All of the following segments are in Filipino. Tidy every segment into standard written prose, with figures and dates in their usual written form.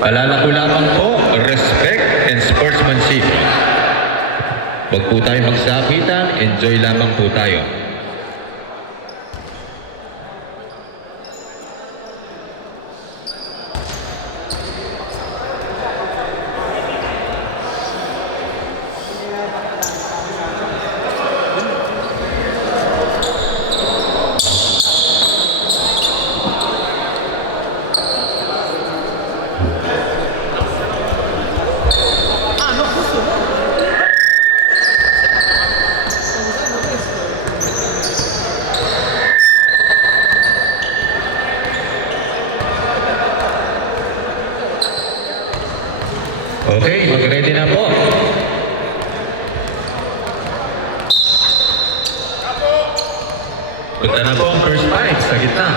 Paalala ko lamang po, respect and sportsmanship. Huwag po tayo magsakitan, enjoy lamang po tayo. Okay, mag-ready na po. Punta na po ang first spike sa gitna.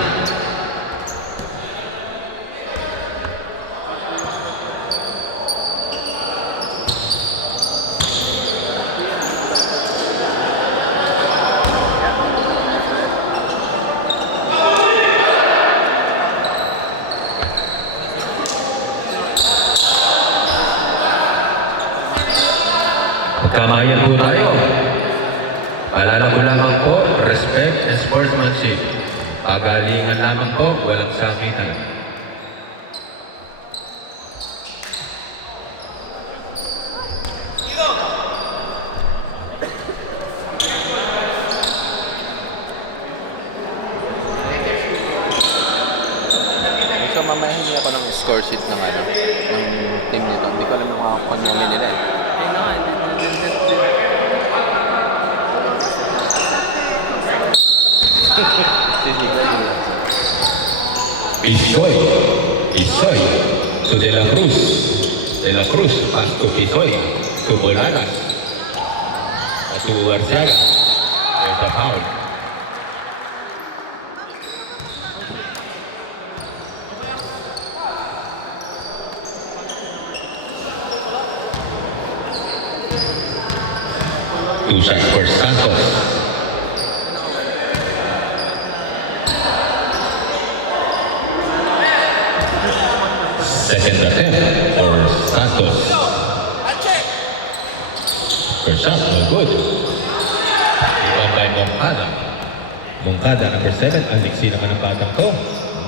Kamayan po tayo. Paalala ko lamang po, respect and sportsmanship. Pagalingan lamang po, walang sakitan. So mamaya hindi ako ng score sheet ng team nito. Hindi ko alam yung mga konyomi nila eh. Pisoy, Pisoy, to De La Cruz, De La Cruz, pass to Pisoy, to Boladas, to Arciaga, there's a foul. Two shots for Santos. Second attempt for Santos. First shot, no good. Rebound by Moncada. Moncada, number 7. Ang liksi naman ng batang to.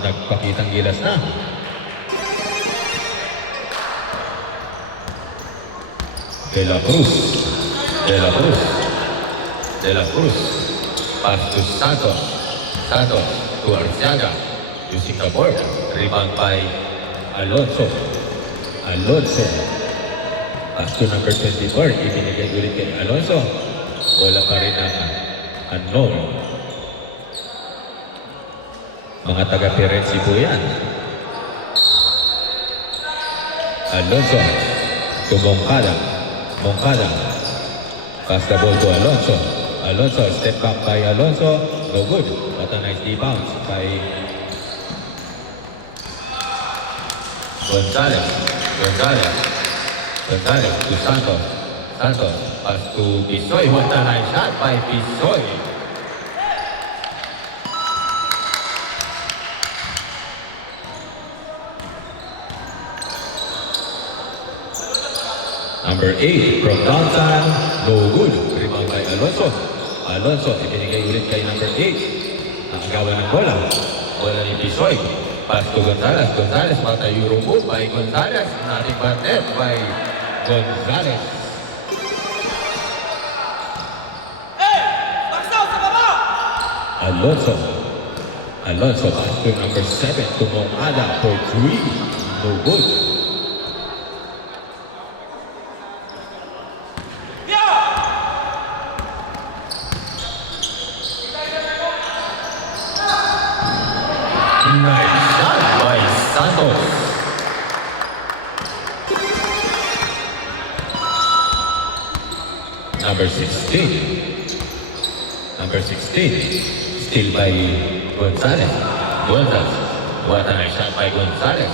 Nagpakitang gilas na. De La Cruz. De La Cruz. De La Cruz. Pass to Santos. Santos to Arciaga. Using the board. Rebound by Alonso. Alonso. Pass to number 24. Ibinigay ulit kay Alonso. Wala pa rin ang unknown. Mga taga-Pirensi po yan. Alonso. To Moncada. Moncada. Pass the ball to Alonso. Alonso. Step back by Alonso. No good. What a nice rebound by Gonzalez, Gonzalez, Gonzalez to Santos, Santos, pass to Pisoy, what a nice shot by Pisoy. Number 8 from downtown, no good, rebound by Alonso. Alonso, ibinigay ulit kay number 8. Ang agawan ng bola, bola ni Pisoy. Pass to Gonzalez. Gonzalez, what a Euro move by Gonzalez. Nothing but net by Gonzalez. Alonso. Alonso, pass to number 7 to Moncada for 3. No good. Nice shot by Santos. Number 16. Number 16. Still by Gonzalez. Gonzalez. What a nice shot by Gonzalez.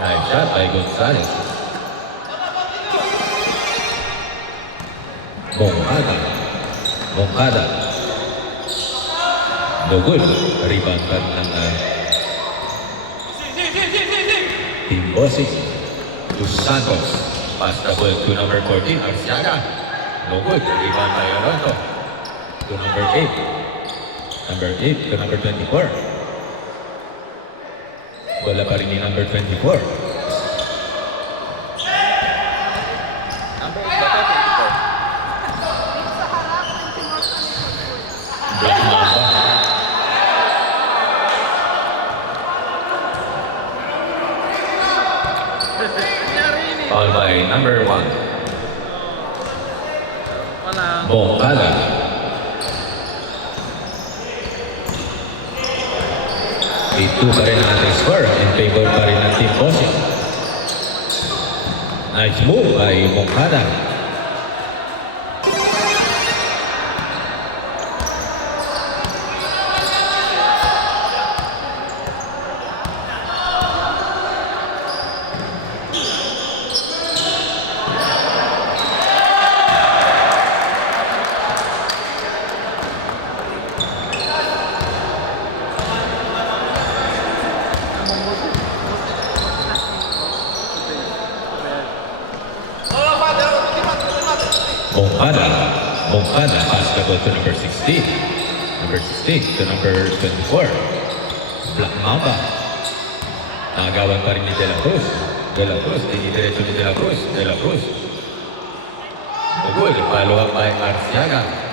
Nice shot by Gonzalez. Moncada. Moncada. No good. Rebound pa ng Timbosik to Santos. Pass the ball to number 14, Arciaga. No good. Rebound by Alonso. To number 8. Number 8 to number 24. Bola pa rin ni number 24. Number 24. Black Mamba. Foul by number 1. Bongkada. Ito pa rin ang ating score in favor pa rin ng Team Bossing. Nice move by Bongkada. Bongkada pass the ball to number 16. Number 16 to number 24. Black Mamba. Nagawan pa rin ni De La Cruz. De La Cruz, dinidiretso ni De La Cruz. De La Cruz. The goal, follow up by Arciaga.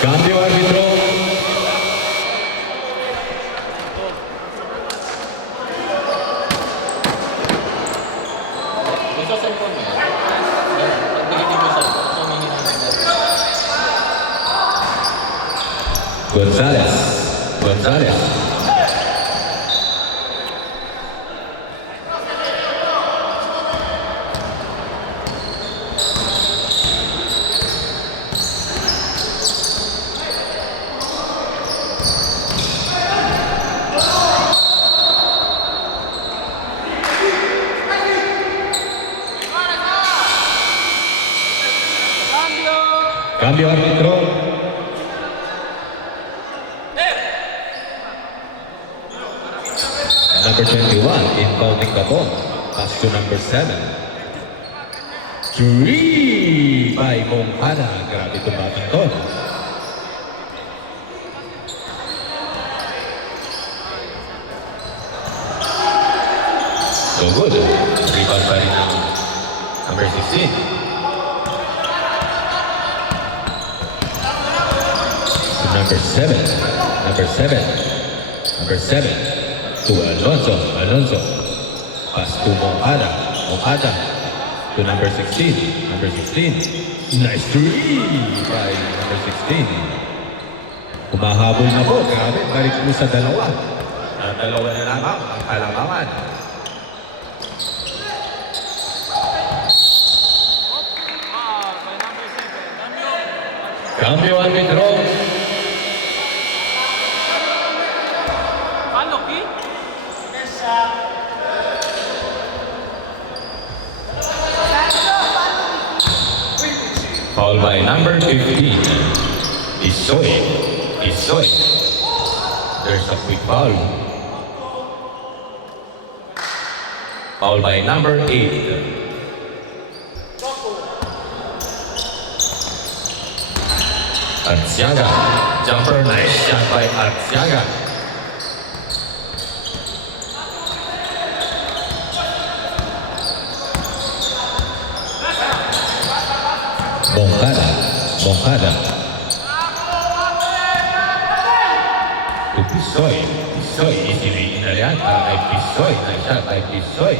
Cambio árbitro. Gusto sa phone mo. Pagbigyan mo sa phone. González. González. Cambio árbitro. Number 21 inbounding the ball. Pass to number 7. 3 by Bongkada. Grabe itong batang to. So good. Rebound pa rin ng number 16. Number 7, number 7, number 7 to Alonso, Alonso. Pass to Bongkada, Bongkada to number 16, number 16. Nice three by number 16. Humahabol na po, grabe, balik mo sa dalawa. At dalawa na lamang ang kalamangan. Cambio árbitro. Foul by number 15. Isoy. Isoy. There's a quick foul. Foul by number 8. Arciaga. Jumper nice shot by Arciaga. Bongkada. Bongkada. To Pisoy. Pisoy. Easily inalihan by Pisoy. Nice shot by Pisoy.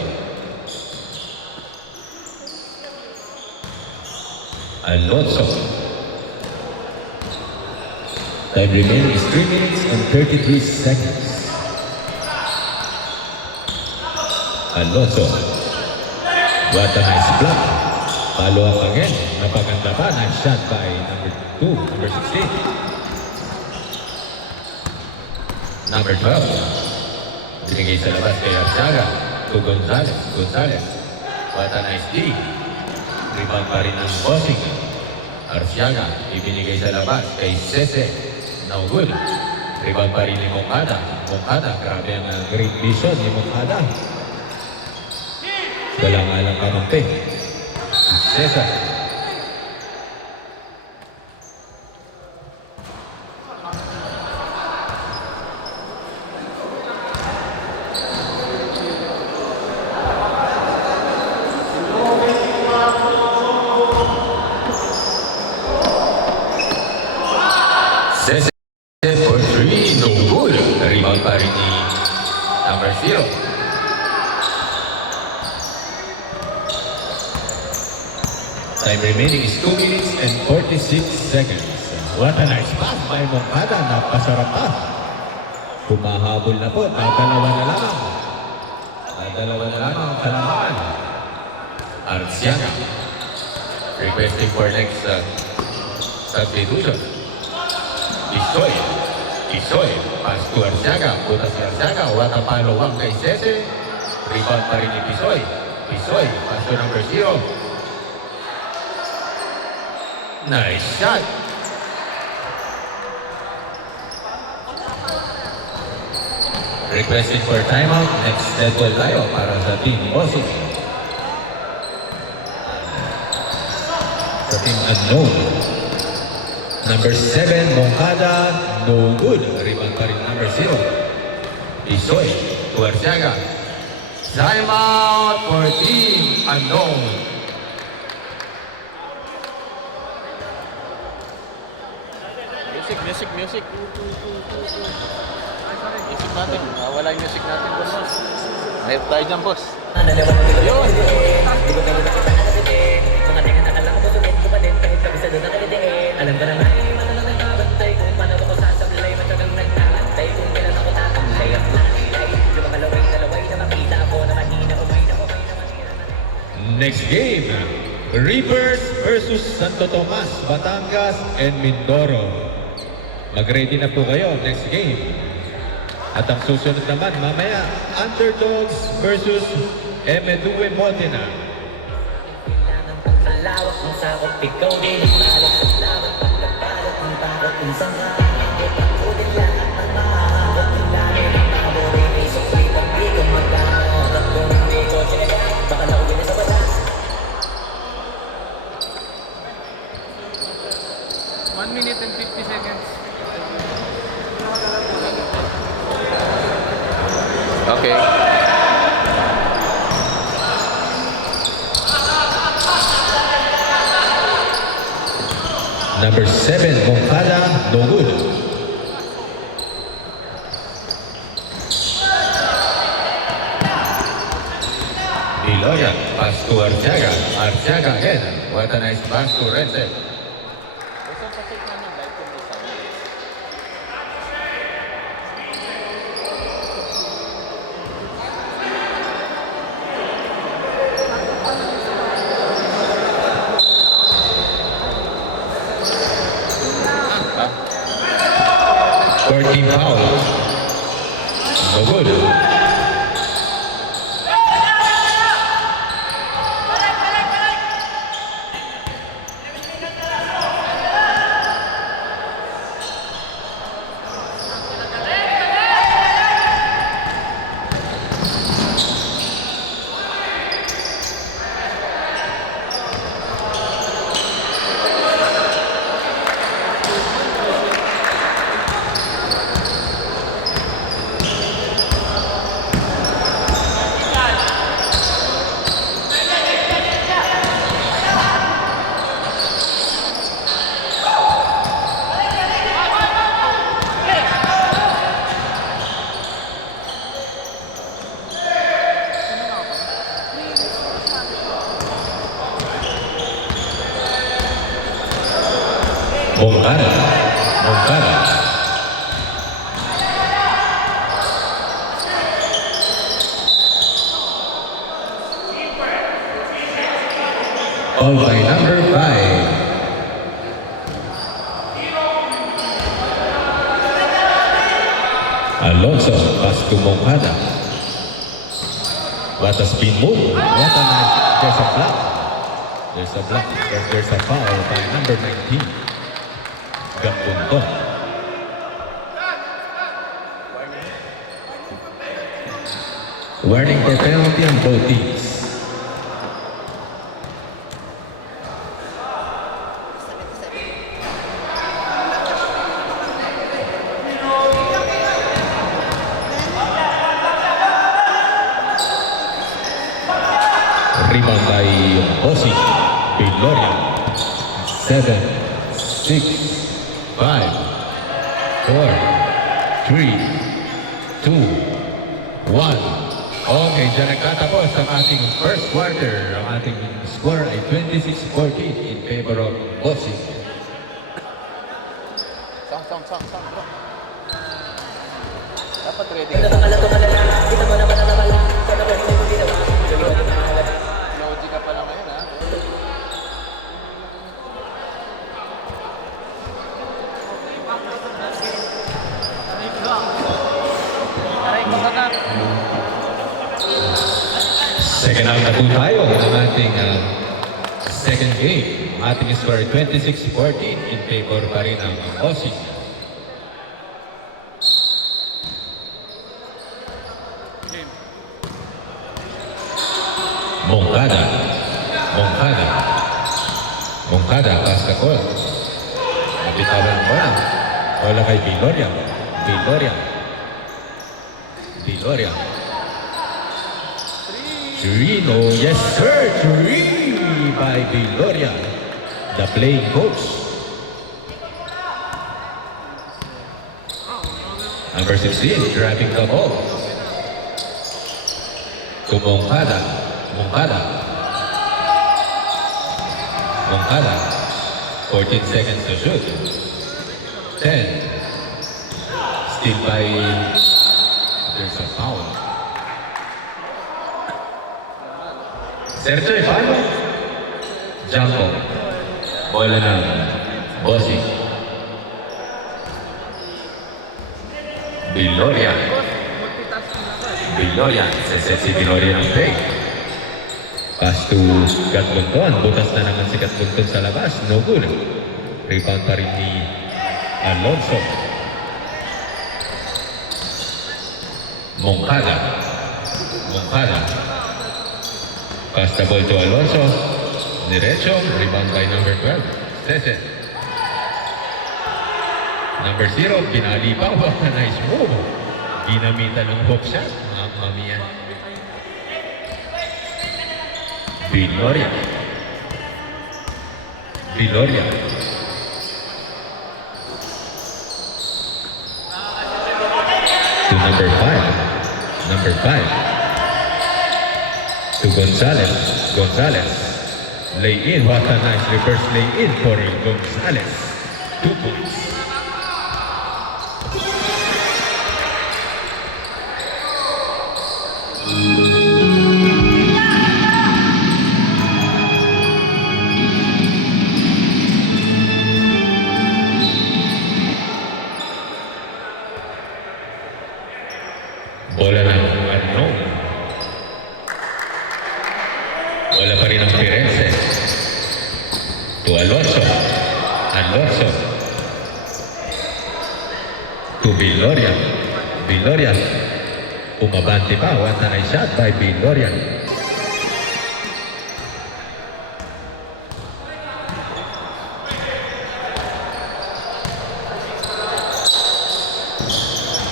Alonso. Time remaining is 3 minutes and 33 seconds. Alonso. What a nice block. Follow up again. Napaganda pa. Nice shot by number 2, number 16. Number 12. Binigay sa labas kay Arciaga. to Gonzales. Gonzales. What a nice D. Rebound pa rin ng Bossing. Arciaga, ibinigay sa labas kay Cese. No good. Rebound pa rin ni Moncada. Moncada, grabe ang great vision ni Moncada. Galang-alang kamampi. Cesar. Cese for 3, no good. Rebound pa rin ni number 0. Time remaining is 2 minutes and 46 seconds. What a nice pass by Moncada. Napasarap pa. Humahabol na po. Dadalawa na lang. Dadalawa na lang ang kalamangan. Arciaga. Requesting for next substitution. Isoy. Isoy. Pass to Arciaga. Butas si Arciaga. What a follow-up kay Cese. Rebound pa rin ni Pisoy. Pisoy. Pass to number 0. Nice shot. Requesting for timeout. Next step will tayo para sa team Bossing. Sa team unknown. Number 7, Moncada. No good. Rebound pa rin number 0. Isoy. To Arciaga. Timeout for team unknown. Music. Music natin. Wala yung music natin, boss. Mayroon tayo dyan, boss. Yun. Alam ka naman, matalang nagbabantay kung paano ako sasablay, matagang nagtatay kung kailan ako tatamlay. Ang lalay, yung mga laway na makita ako na mahina, umay na mahina. Next game, Reapers versus Santo Tomas, Batangas, and Mindoro. Mag-ready na po kayo, next game. At ang susunod naman, mamaya, Underdogs versus Emedue Modena. Kailangan pagkalawak ng sakot, ikaw din ang malak sa laban, pagkabalot ng bakot, minsan nga, ipagkutin lahat ng mahakot, ng lalo ng pabori, may suklitang di ko magkakot, at kung hindi ko sinagay, baka nauwi na sa batas. 1 minute and 50 seconds. Okay. Number 7, Moncada, no good. Iloya, pass to Arciaga. Arciaga again. What a nice pass to Renzel. Basta pa-check na ng live kung may sound. Ah, 14 foul. No good. Moncada. Moncada. All by number 5. Alonso, pass to Moncada. What a spin move. What a nice. There's a block. There's a block. There's a foul by number 19. Gabunton. Warning for penalty on both teams. Rebound by Bosi. Viloria. 7, 6, 5, 4, 3, 2, 1. Okay, dyan nagtatapos ang ating first quarter. Ang ating score ay 26-14 in favor of Bosi. Sang. Dapat ready Ano ka. bang alam ko malala? Kita mo naman ang nakala. Sana ba hindi mo ginawa? Logic ka pa lang ngayon, ha? Aray ko ka. Second out na po tayo ng ating second game. Ang ating score ay 26-14 in favor pa rin ng Bosi. Moncada, pass the ball. Nabitawan mo lang. Wala kay Viloria. Trino, yes sir, 3 by Viloria, the playing coach. Number 16, driving the ball. To Moncada. 14 seconds to shoot. 10. Still by, there's a foul. Sergio Ifano. Jumbo. Bola ng Bosi. Viloria. Seset si Viloria ng play. Pass to Gatbunton. Butas na naman si Gatbunton sa labas. No good. Rebound pa rin ni Alonso. Moncada. Pass the ball to Alonso. Diretso. Rebound by number 12. Cesar. Number 0. Pinali pa. What a nice move. Ginamitan ng hook shot. Mamma mia. Viloria. To number 5. To Gonzalez. Lay in. What a nice reverse lay in for Gonzalez. 2 points. Bola ng unknown. Wala pa rin ang Firenze. To Alonso. To Viloria. Umabante pa. What a nice shot by Viloria.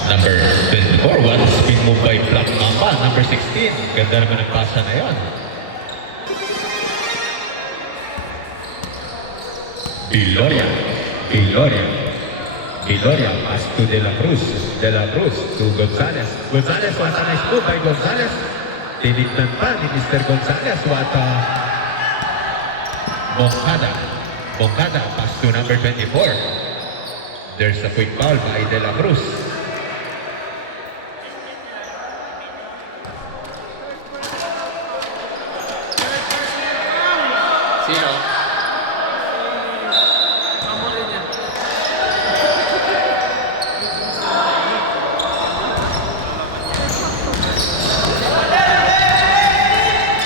Number 24, what a spin move by Black Mamba. Number 16, ganda naman ang pasa na yun. Viloria, pass to De La Cruz to Gonzalez. Gonzalez, what a nice move by Gonzalez. Tinignan pa ni Mr. Gonzalez, what a Moncada, pass to number 24. There's a quick foul by De La Cruz. Sino?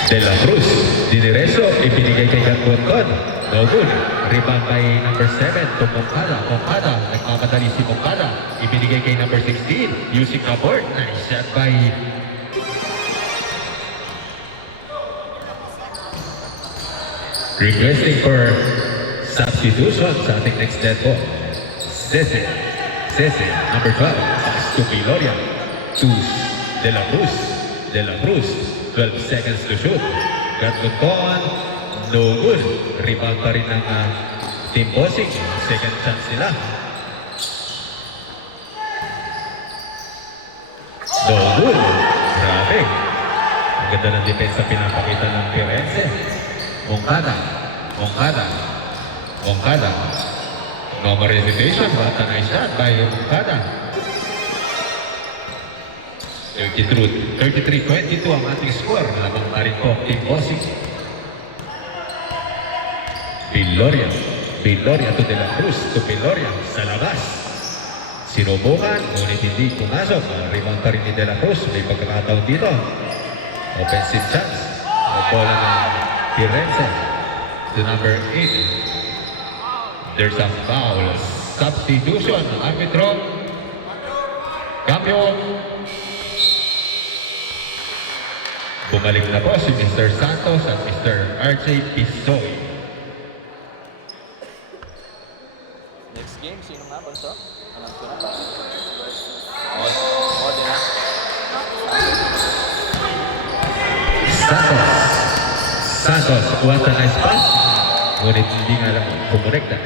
De La Cruz. Dinireso, ibinigay kay Gatwonkon. No good. Rebound by number 7 to Moncada. Moncada, nagmamadali si Moncada. Ibinigay kay number 16, using the board. Nice shot by requesting for substitution sa ating next dead ball. Cece, number 12, pass to Piloria. De La Cruz, 12 seconds to shoot. Gatwonkon, no good. Rebound pa rin ng Team Bossing. Second chance nila. No good. Grabe. Ang ganda ng depensa pinapakita ng Firenze. Moncada. No more hesitation, but a nice shot by Moncada. 33-22 ang ating score. Labang pa rin po Team Bossing. Piloria to De La Cruz, to Piloria, sa labas. Sinubukan, ngunit hindi pumasok. Rebound pa rin ni De La Cruz, may pagkakataon dito. Offensive chance. Ang bola ng Firenze to number 8. There's a foul. Substitution. Arbitro. Cambio. Bumalik na po si Mr. Santos at Mr. RJ Pisoy. Next game, sino nga, Bonso? Alam ko na ba? Din na. Santos, what a nice pass. Ngunit hindi nga lang kumonekta.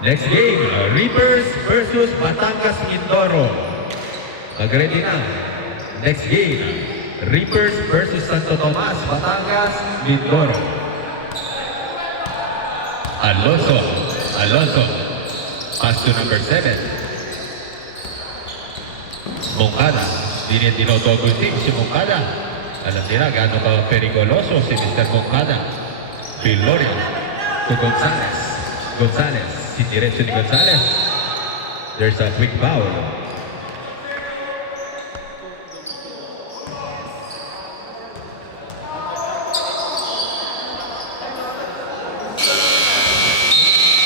Next game, Reapers versus Batangas Mindoro. Mag-ready na. Next game, Reapers versus Santo Tomas, Batangas, Mindoro. Alonso, pass to number 7. Moncada, dinodouble team si Moncada. Alam nila gaano ka perigoloso si Mr. Moncada. Pilorio to Gonzalez, si diretso ni Gonzalez. There's a quick foul.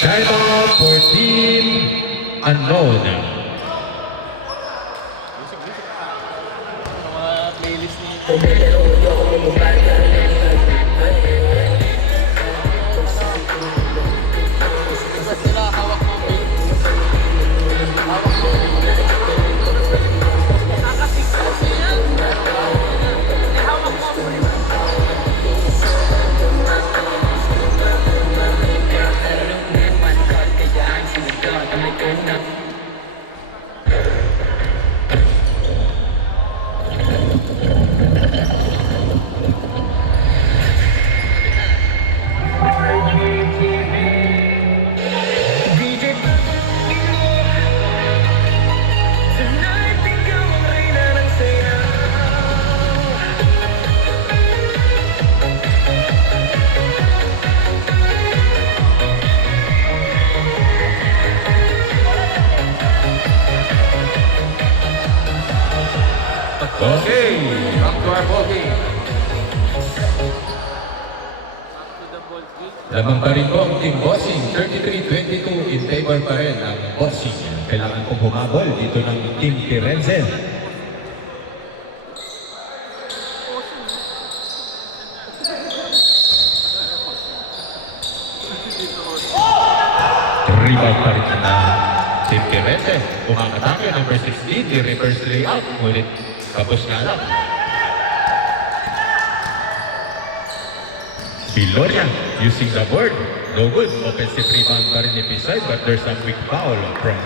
Time out for Team Unknown. Playlist ni sila hawak mo. Okay, back to our ball game. Lamang pa rin po ang Team Bossing, 33-22 in favor pa rin ang Bossing. Kailangan pong humabol dito ng Team Firenze. Rebound pa rin na Team Firenze. Umakatake, number 16, the reverse layout. Ngunit kapos nga lang. Piloria using the board. No good. Offensive rebound pa rin ni Pisay, but there's a quick foul from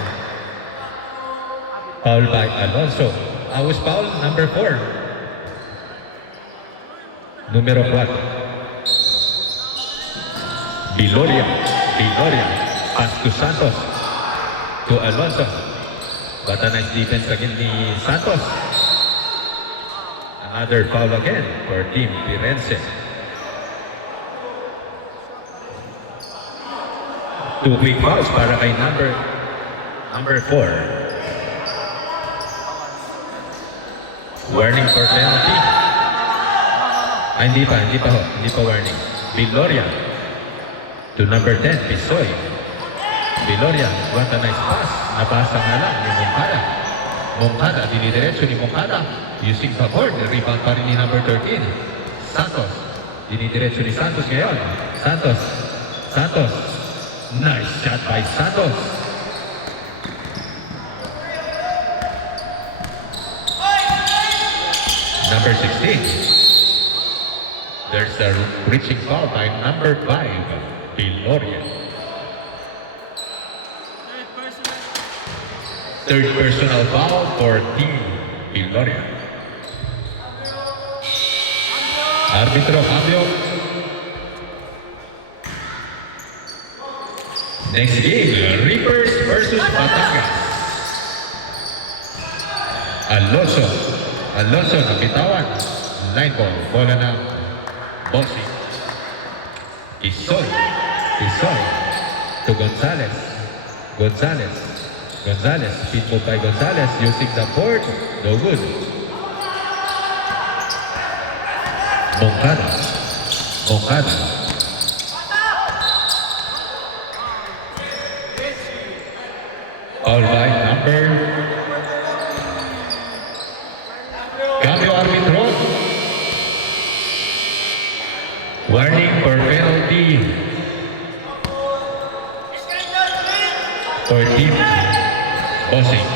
foul by Alonso. Was foul number 4. Numero 4. Piloria. Pass to Santos. To Alonso. But a nice defense again ni Santos. Another foul again for Team Firenze. 2 quick fouls para kay number 4. Warning for penalty. Hindi pa warning. Viloria to number 10, Pisoy. Viloria, what a nice pass. Nabasa nga lang ni Moncada. Moncada, dinidiretso ni Moncada. Using the board, rebound pa rin ni number 13. Santos, dinidiretso ni Santos ngayon. Santos. Nice shot by Santos. Number 16. There's a reaching foul by number 5, Viloria. Third personal foul for Team Viloria. Arbitro, cambio. Next game, Reapers versus Batangas. Alonso, napitawan. Line ball, bola ng Bossy. Isoy to Gonzalez. Speed move by Gonzalez using the board. No good. Moncada. All right, number. Cambio arbitro. Warning for penalty for Team Bossing.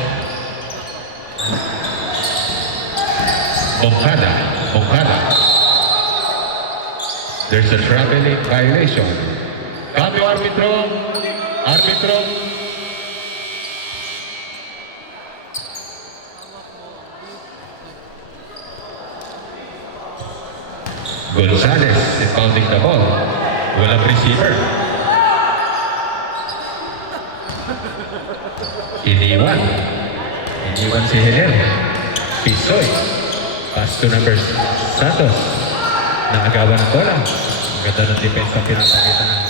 Moncada. There's a traveling violation. Cambio arbitro. Gonzalez is pounding the ball. Walang receiver. Iniwan si Heller. Pisoy. Pass to number Santos. Naagawan ng bola. Ang ganda ng depensa pinapakita ng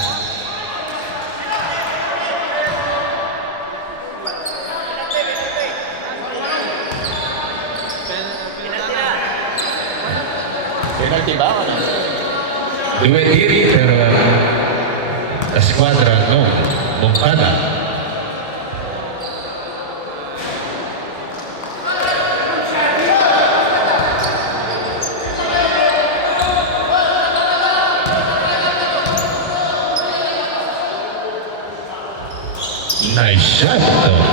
Penalty ba o ano? due tiri per la squadra Moncada. Nice shot though.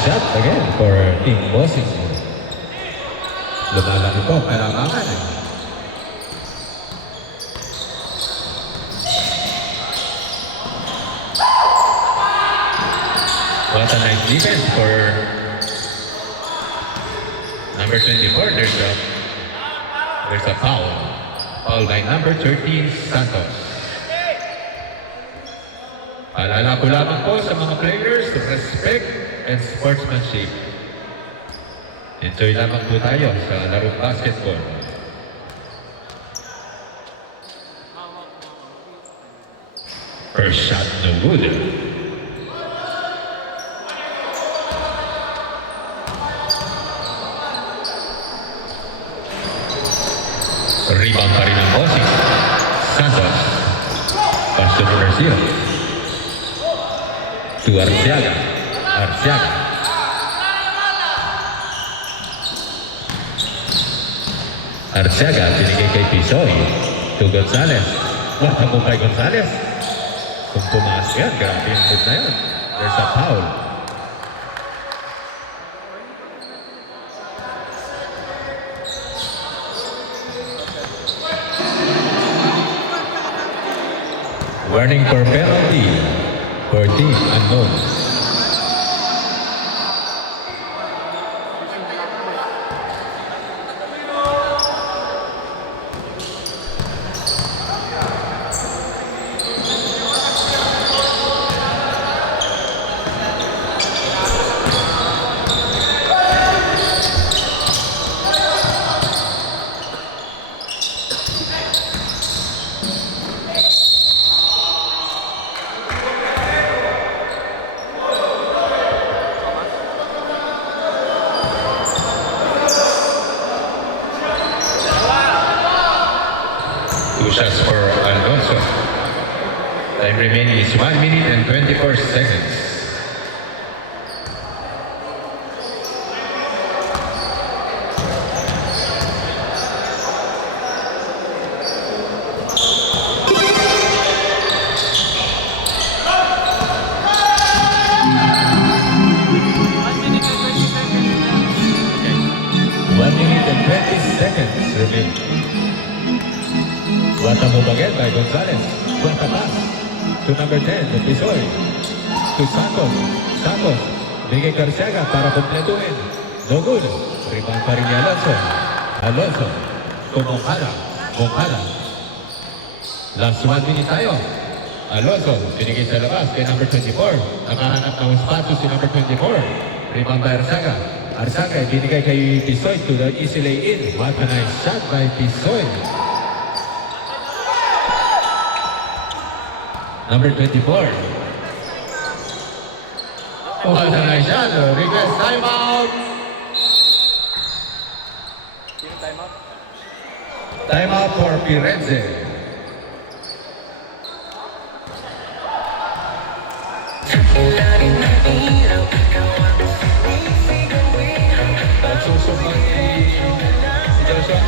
Shot again for Team Bossing. Lumalaki po, kailangan eh. What a nice defense for number 24. There's a foul. Foul by number 13, Santos. Paalala ko lamang po sa mga players to respect and sportsmanship. Enjoy lamang po tayo sa larong basketball. First shot, no good. Rebound pa rin ang Bossing. Santos. Pass to number 0. To Arciaga. Arciaga, binigay kay Pisoy. To Gonzalez. Wah, naku kay Gonzalez. Kung pumaas yan, grabe yung move na yan. There's a foul. Warning for penalty for Team Unknown. Two shots for Alonso. Time remaining is 1 minute and 24 seconds. One minute and 20 seconds remaining. What a move again by Gonzalez. What a pass to number 10, the Pisoy. To Santos. Santos. Bigay Garciaga para kompletuhin. No good. Rebound pa rin ni Alonso. Alonso. To Moncada. Moncada. Last 1 minute tayo. Alonso. Binigay sa labas kay number 24. Nakahanap ng espacio si number 24. Rebound by Arzaga. Arzaga binigay kay Pisoy to the easy lay-in. What a nice shot by Pisoy. Number 24. What a nice shot. Request timeout. Sino timeout? Timeout for Firenze. Nagsusumbang si Joshua.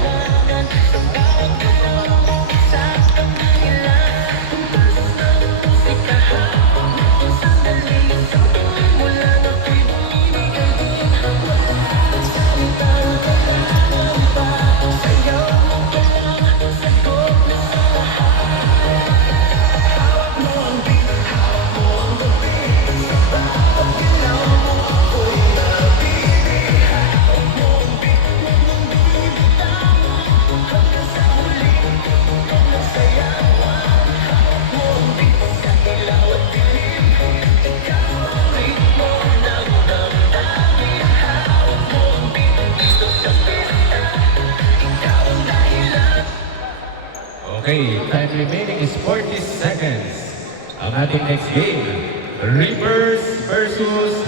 Okay, time remaining is 40 seconds. Ang ating next game, Reapers versus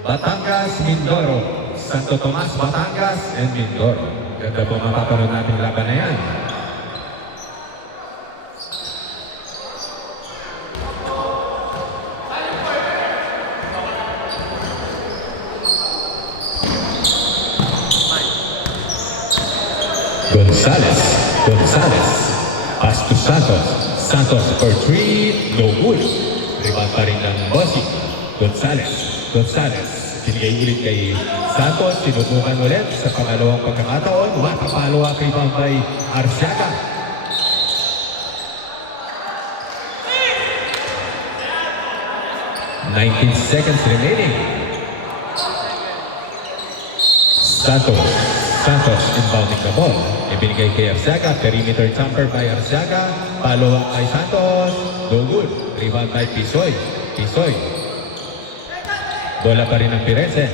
Batangas Mindoro. Santo Tomas, Batangas, and Mindoro. Ganda po mapapanood natin laban na yan. Gonzalez, Gonzalez. Pass to Santos. Santos for 3, no good. Rebound pa rin ng Bossy. Gonzalez, Gonzalez. Binigay ulit kay Santos. Sinubukan ulit sa pangalawang pagkakataon. What a follow-up rebound by Arciaga. "19 seconds remaining. Santos. Santos inbounding the ball. Ibinigay kay Arciaga. Perimeter jumper by Arciaga. Follow-up kay Santos. No good. Rebound by Pisoy. Pisoy. Bola pa rin ng Firenze.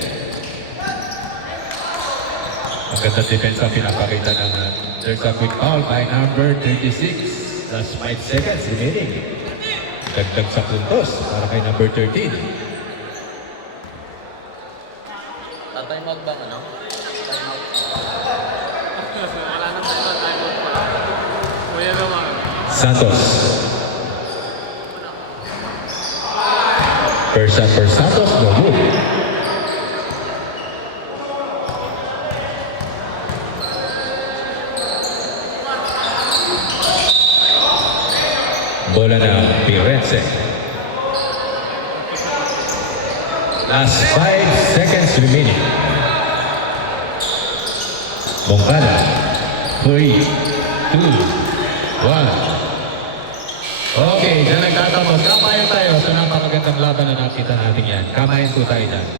Ang ganda defense ang pinapakita ng there's a quick foul by number 36. Last 5 seconds remaining. Dagdag sa puntos para kay number 13. Timeout ba ano? Timeout. Wala nang timeout pala. Kuya naman. Santos. First shot for Santos, no good. Bola ng Firenze. Last 5 seconds remaining. Moncada. 3, 2, 1. Okay, dyan nagtatapos. Kamayan tayo sa napakagandang laban na nakita natin yan. Kamayan po tayo dyan.